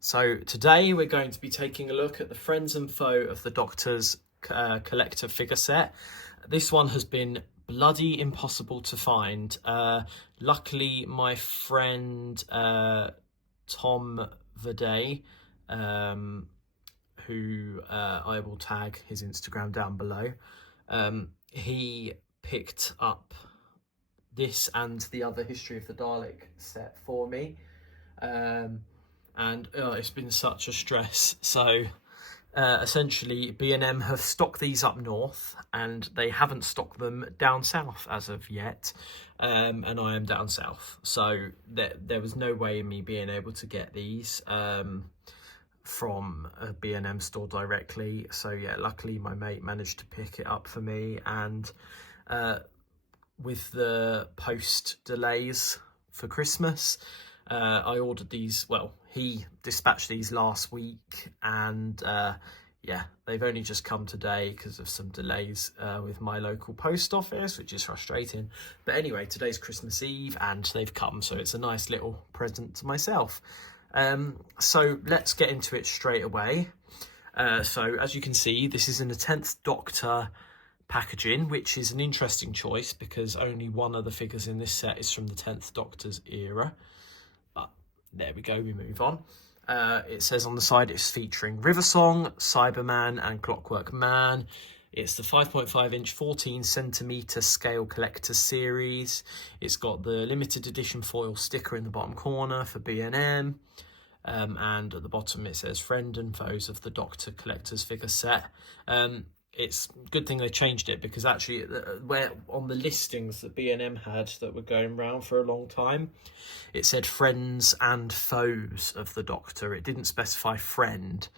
So today we're going to be taking a look at the Friends and Foe of the Doctor's collector figure set. This one has been bloody impossible to find. Luckily, my friend Tom Verday, who I will tag his Instagram down below, he picked up this and the other History of the Dalek set for me. And it's been such a stress. So essentially B&M have stocked these up north and they haven't stocked them down south as of yet, and I am down south, so there was no way in me being able to get these from a B&M store directly. So yeah, luckily my mate managed to pick it up for me, and with the post delays for Christmas, I ordered these, well, he dispatched these last week, and yeah, they've only just come today because of some delays with my local post office, which is frustrating. But anyway, today's Christmas Eve and they've come, so it's a nice little present to myself. So let's get into it straight away. So as you can see, this is in the 10th Doctor packaging, which is an interesting choice because only one of the figures in this set is from the 10th Doctor's era. But there we go, we move on. It says on the side it's featuring River Song, Cyberman and Clockwork Man. It's the 5.5 inch 14cm scale collector series. It's got the limited edition foil sticker in the bottom corner for B&M. And at the bottom it says Friend and Foes of the Doctor collector's figure set. It's a good thing they changed it, because actually where on the listings that B&M had that were going around for a long time, it said Friends and Foes of the Doctor. It didn't specify friend.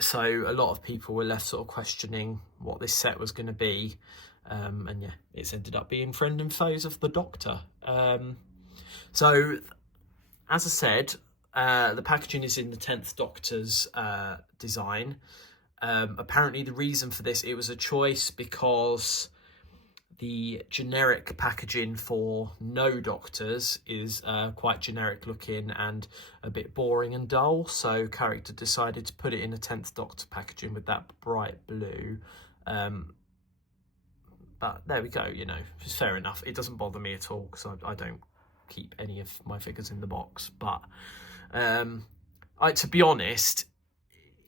So a lot of people were left sort of questioning what this set was going to be. And yeah, it's ended up being Friend and Foes of the Doctor. So as I said, the packaging is in the 10th Doctor's design. Apparently the reason for this, it was a choice because the generic packaging for no Doctors is quite generic looking and a bit boring and dull, so character decided to put it in a 10th Doctor packaging with that bright blue. But there we go, you know, it's fair enough. It doesn't bother me at all because I don't keep any of my figures in the box. But to be honest,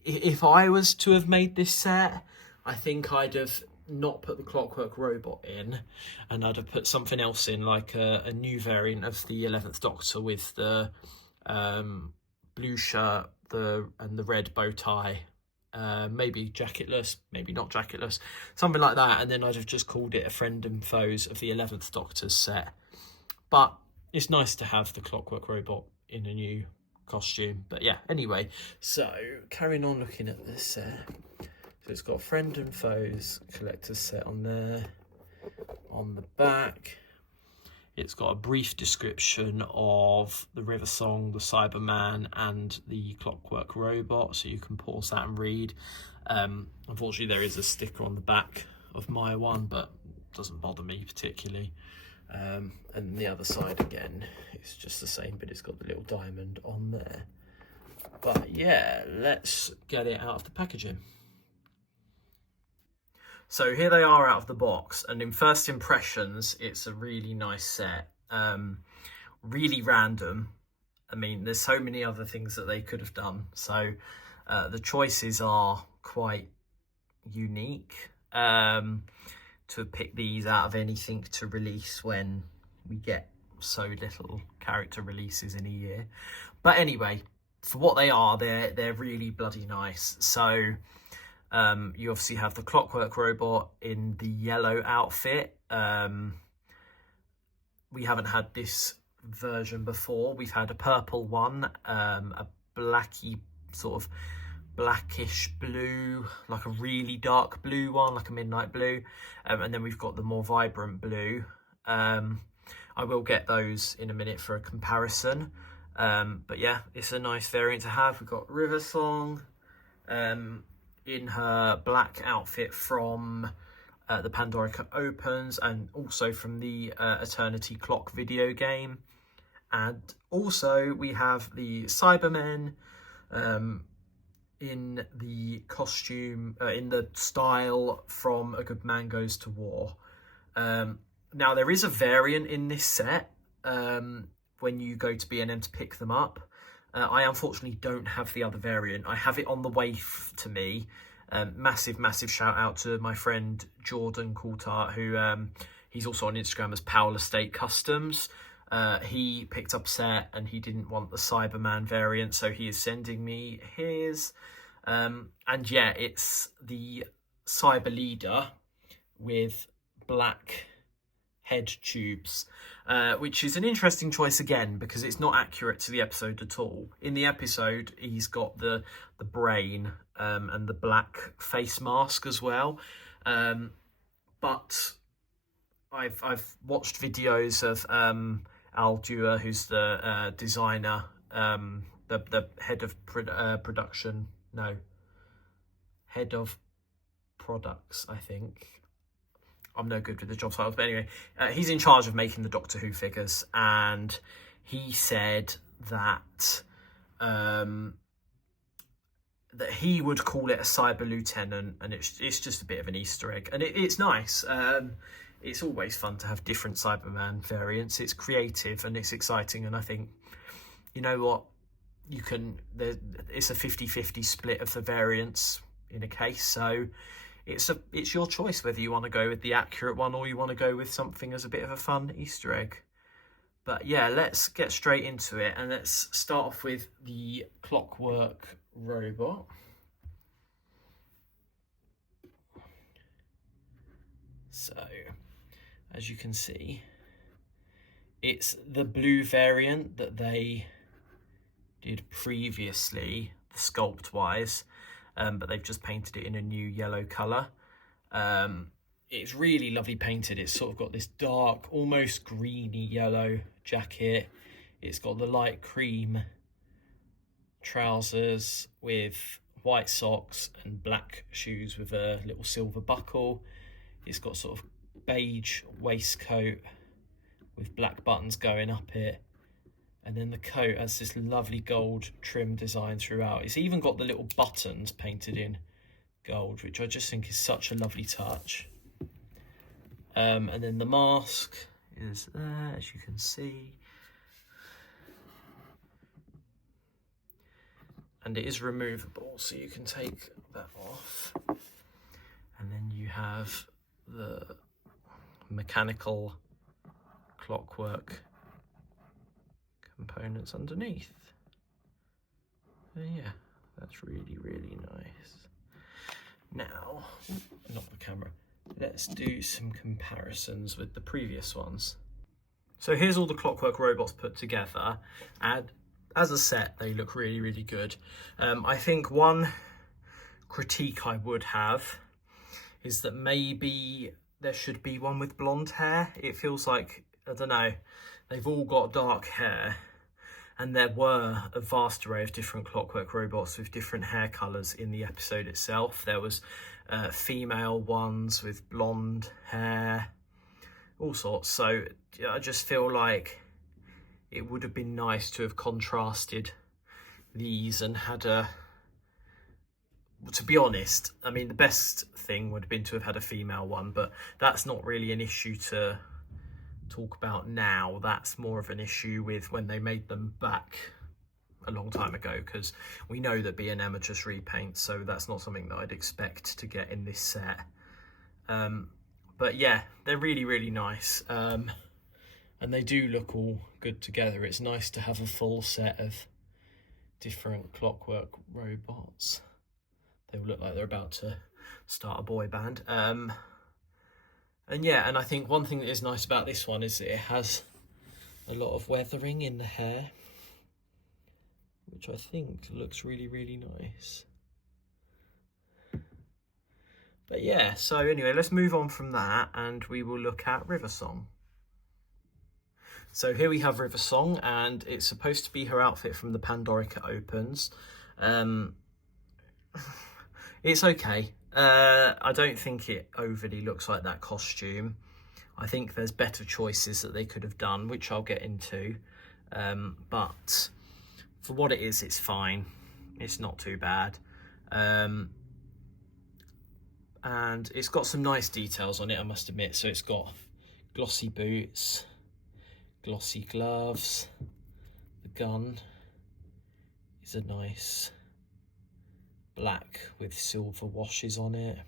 if I was to have made this set, I think I'd have not put the Clockwork Robot in, and I'd have put something else in, like a new variant of the 11th Doctor with the blue shirt and the red bow tie, maybe jacketless, maybe not jacketless, something like that, and then I'd have just called it a Friend and Foes of the 11th Doctor's set. But it's nice to have the Clockwork Robot in a new costume. But yeah, anyway, so carrying on looking at this set. So it's got Friend and Foes collector's set on there. On the back, it's got a brief description of the River Song, the Cyberman and the Clockwork Robot, so you can pause that and read. Unfortunately there is a sticker on the back of my one, but it doesn't bother me particularly. And the other side again, it's just the same, but it's got the little diamond on there. But yeah, let's get it out of the packaging. So here they are out of the box, and in first impressions, it's a really nice set. Really random. I mean, there's so many other things that they could have done. So the choices are quite unique. To pick these out of anything to release when we get so little character releases in a year. But anyway, for what they are, they're really bloody nice. So you obviously have the Clockwork Robot in the yellow outfit. We haven't had this version before. We've had a purple one, a blacky sort of blackish blue, like a really dark blue one, like a midnight blue, and then we've got the more vibrant blue. I will get those in a minute for a comparison, but yeah, it's a nice variant to have. We've got River Song in her black outfit from the Pandorica Opens, and also from the Eternity Clock video game, And also we have the Cybermen in the costume, in the style from A Good Man Goes to War. Now there is a variant in this set when you go to B&M to pick them up. I unfortunately don't have the other variant. I have it on the way to me. Massive shout out to my friend Jordan Coulthart, who he's also on Instagram as Powell Estate Customs. He picked up a set and he didn't want the Cyberman variant, so he is sending me his. And yeah, it's the Cyber Leader with black head tubes, which is an interesting choice again, because it's not accurate to the episode at all. In the episode, he's got the brain and the black face mask as well. But I've watched videos of Al Dewar, who's the designer, the head of production, no, head of products, I think. I'm no good with the job titles, but anyway, he's in charge of making the Doctor Who figures, and he said that that he would call it a Cyber Lieutenant, and it's just a bit of an Easter egg, and it's nice. It's always fun to have different Cyberman variants. It's creative and it's exciting, and I think, you know what, it's a 50-50 split of the variants in a case, so it's your choice whether you want to go with the accurate one or you want to go with something as a bit of a fun Easter egg. But yeah, let's get straight into it, and let's start off with the Clockwork Robot. So, as you can see, it's the blue variant that they did previously, sculpt-wise, but they've just painted it in a new yellow colour. It's really lovely painted. It's sort of got this dark, almost greeny yellow jacket. It's got the light cream trousers with white socks and black shoes with a little silver buckle. It's got sort of beige waistcoat with black buttons going up it, and then the coat has this lovely gold trim design throughout. It's even got the little buttons painted in gold, which I just think is such a lovely touch. And then the mask is there, as you can see, and it is removable, so you can take that off, and then you have the mechanical clockwork components underneath. Yeah, that's really nice. Now, not the camera, let's do some comparisons with the previous ones. So here's all the Clockwork robots put together, and as a set they look really good. I think one critique I would have is that maybe there should be one with blonde hair. It feels like, I don't know, they've all got dark hair, and there were a vast array of different Clockwork robots with different hair colours in the episode itself. There was female ones with blonde hair, all sorts. So I just feel like it would have been nice to have contrasted these and had a... To be honest, I mean, the best thing would have been to have had a female one, but that's not really an issue to talk about now. That's more of an issue with when they made them back a long time ago, because we know that B&M are just repaints, so that's not something that I'd expect to get in this set. But yeah, they're really nice, and they do look all good together. It's nice to have a full set of different Clockwork robots. They all look like they're about to start a boy band. And yeah, and I think one thing that is nice about this one is that it has a lot of weathering in the hair, which I think looks really nice. But yeah, so anyway, let's move on from that and we will look at River Song. So here we have River Song, and it's supposed to be her outfit from the Pandorica Opens. It's okay. I don't think it overly looks like that costume. I think there's better choices that they could have done, which I'll get into. but for what it is, it's fine. It's not too bad. And it's got some nice details on it, I must admit. So it's got glossy boots, glossy gloves. The gun is a nice black with silver washes on it.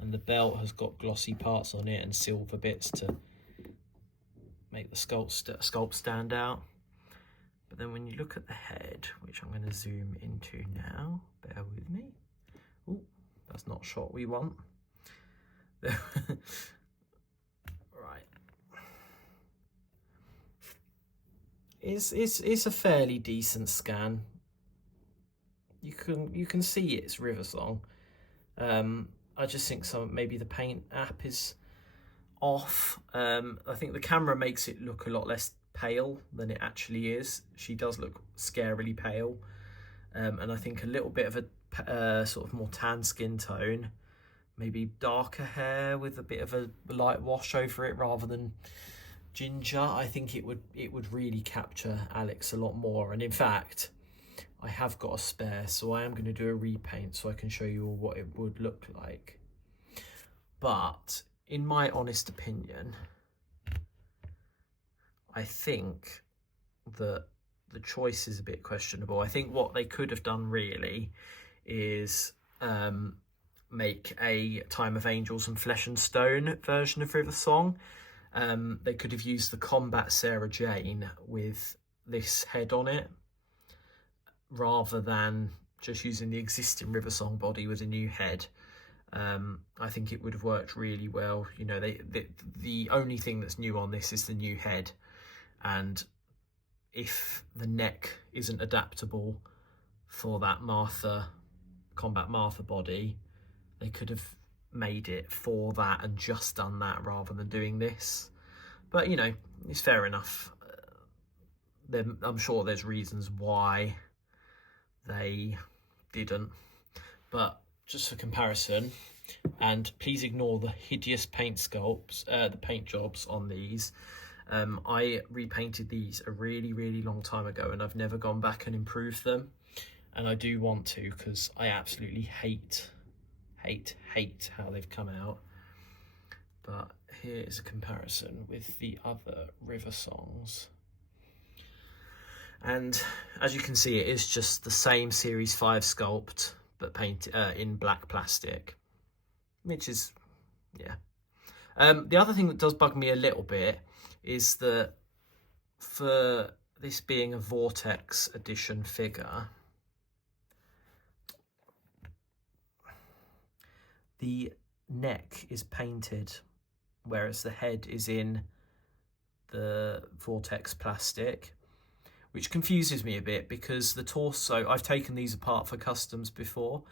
And the belt has got glossy parts on it and silver bits to make the sculpt stand out. But then when you look at the head, which I'm going to zoom into now, bear with me. Ooh, that's not a shot we want. Right. It's a fairly decent scan. You can see it's River Song. I just think maybe the paint app is off. I think the camera makes it look a lot less pale than it actually is. She does look scarily pale, and I think a little bit of a sort of more tan skin tone, maybe darker hair with a bit of a light wash over it rather than ginger. I think it would really capture Alex a lot more. And in fact, I have got a spare, so I am going to do a repaint so I can show you all what it would look like. But in my honest opinion, I think that the choice is a bit questionable. I think what they could have done really is make a Time of Angels and Flesh and Stone version of River Song. They could have used the Combat Sarah Jane with this head on it, rather than just using the existing River Song body with a new head. I think it would have worked really well. You know, the only thing that's new on this is the new head, and if the neck isn't adaptable for that Combat Martha body, they could have made it for that and just done that rather than doing this. But you know, it's fair enough. I'm sure there's reasons why they didn't, but just for comparison, and please ignore the hideous paint sculpts, the paint jobs on these. I repainted these a really long time ago, and I've never gone back and improved them, and I do want to, because I absolutely hate how they've come out. But here is a comparison with the other River Songs. And as you can see, it is just the same Series 5 sculpt, but painted in black plastic, which is, yeah. The other thing that does bug me a little bit is that for this being a Vortex edition figure, the neck is painted, whereas the head is in the Vortex plastic, which confuses me a bit, because the torso, I've taken these apart for customs before,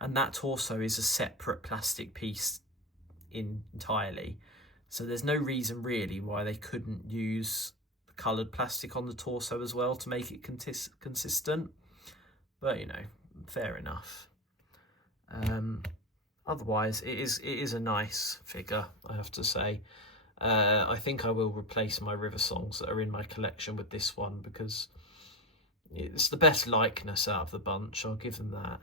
and that torso is a separate plastic piece entirely. So there's no reason really why they couldn't use the coloured plastic on the torso as well to make it consistent. But you know, fair enough. Otherwise, it is a nice figure, I have to say. I think I will replace my River Songs that are in my collection with this one, because it's the best likeness out of the bunch. I'll give them that.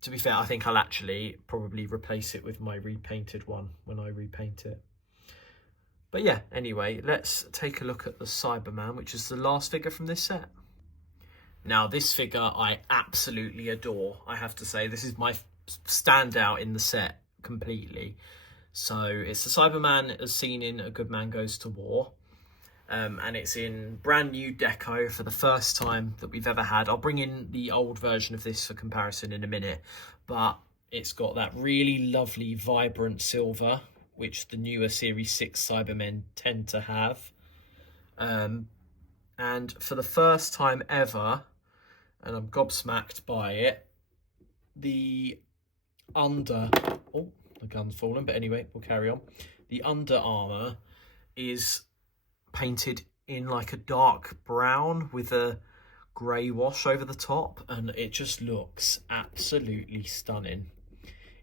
To be fair, I think I'll actually probably replace it with my repainted one when I repaint it. But yeah, anyway, let's take a look at the Cyberman, which is the last figure from this set. Now, this figure I absolutely adore, I have to say. This is my standout in the set completely. So it's the Cyberman as seen in A Good Man Goes to War. And it's in brand new deco for the first time that we've ever had. I'll bring in the old version of this for comparison in a minute, but it's got that really lovely vibrant silver, which the newer Series 6 Cybermen tend to have. And for the first time ever, and I'm gobsmacked by it, the gun's fallen, but anyway, we'll carry on. The under armour is painted in like a dark brown with a grey wash over the top, and it just looks absolutely stunning.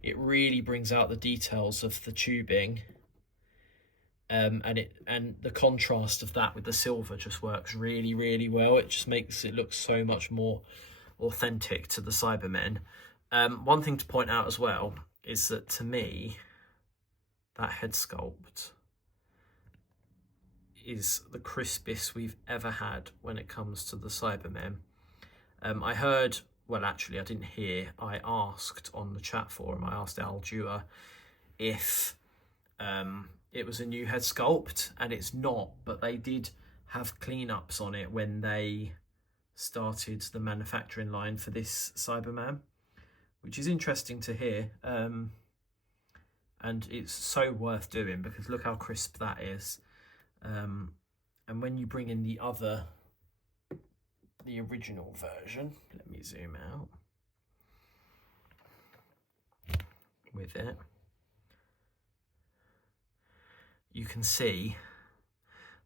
It really brings out the details of the tubing, and the contrast of that with the silver just works really, really well. It just makes it look so much more authentic to the Cybermen. One thing to point out as well is that, to me, that head sculpt is the crispest we've ever had when it comes to the Cybermen. I heard, well, actually I didn't hear, I asked on the chat forum, I asked Al Dewar if it was a new head sculpt, and it's not, but they did have cleanups on it when they started the manufacturing line for this Cyberman, which is interesting to hear. And it's so worth doing, because look how crisp that is. And when you bring in the original version, let me zoom out with it, you can see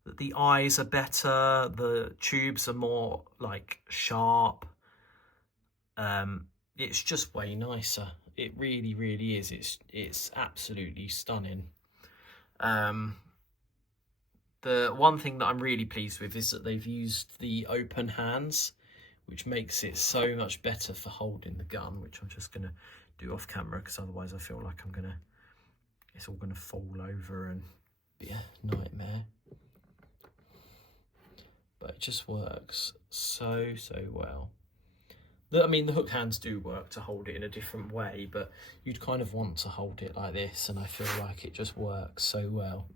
that the eyes are better, the tubes are more like sharp. It's just way nicer. It really, really is. It's absolutely stunning. The one thing that I'm really pleased with is that they've used the open hands, which makes it so much better for holding the gun, which I'm just gonna do off camera, because otherwise I feel like it's all gonna fall over and be a nightmare. But it just works so well. I mean, the hook hands do work to hold it in a different way, but you'd kind of want to hold it like this, and I feel like it just works so well.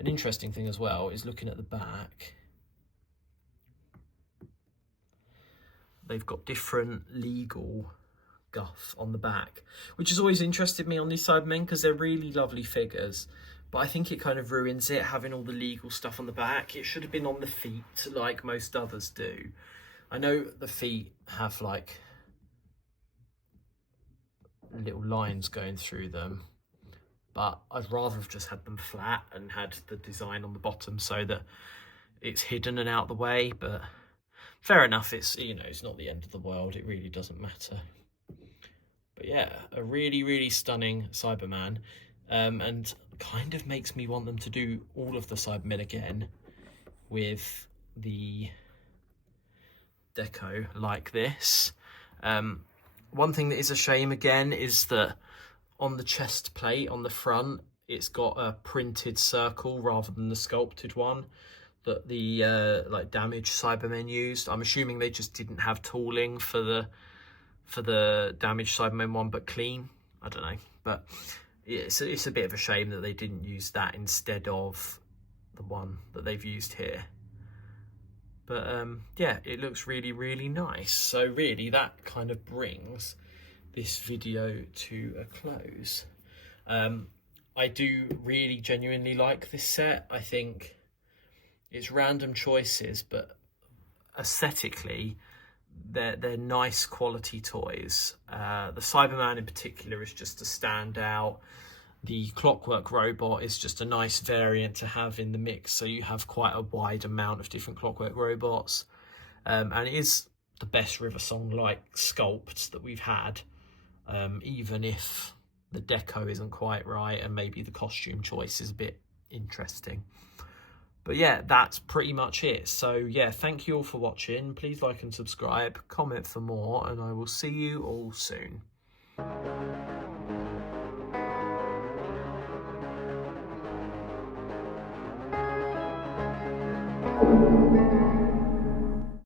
An interesting thing as well is looking at the back. They've got different legal guff on the back, which has always interested me on these Cybermen, because they're really lovely figures. But I think it kind of ruins it, having all the legal stuff on the back. It should have been on the feet, like most others do. I know the feet have like little lines going through them, but I'd rather have just had them flat and had the design on the bottom so that it's hidden and out the way. But fair enough, it's, you know, it's not the end of the world. It really doesn't matter. But yeah, a really, really stunning Cyberman, and kind of makes me want them to do all of the Cybermen again with the deco like this. One thing that is a shame again is that on the chest plate on the front, it's got a printed circle rather than the sculpted one that the like damaged Cybermen used. I'm assuming they just didn't have tooling for the damaged Cybermen one, but clean. I don't know, but it's a bit of a shame that they didn't use that instead of the one that they've used here. But yeah, it looks really, really nice. So really, that kind of brings this video to a close. I do really genuinely like this set. I think it's random choices, but aesthetically, they're nice quality toys. The Cyberman in particular is just a standout. The Clockwork Robot is just a nice variant to have in the mix, so you have quite a wide amount of different Clockwork Robots. And it is the best River Song-like sculpt that we've had, even if the deco isn't quite right and maybe the costume choice is a bit interesting. But yeah, that's pretty much it. So yeah, thank you all for watching. Please like and subscribe, comment for more, and I will see you all soon.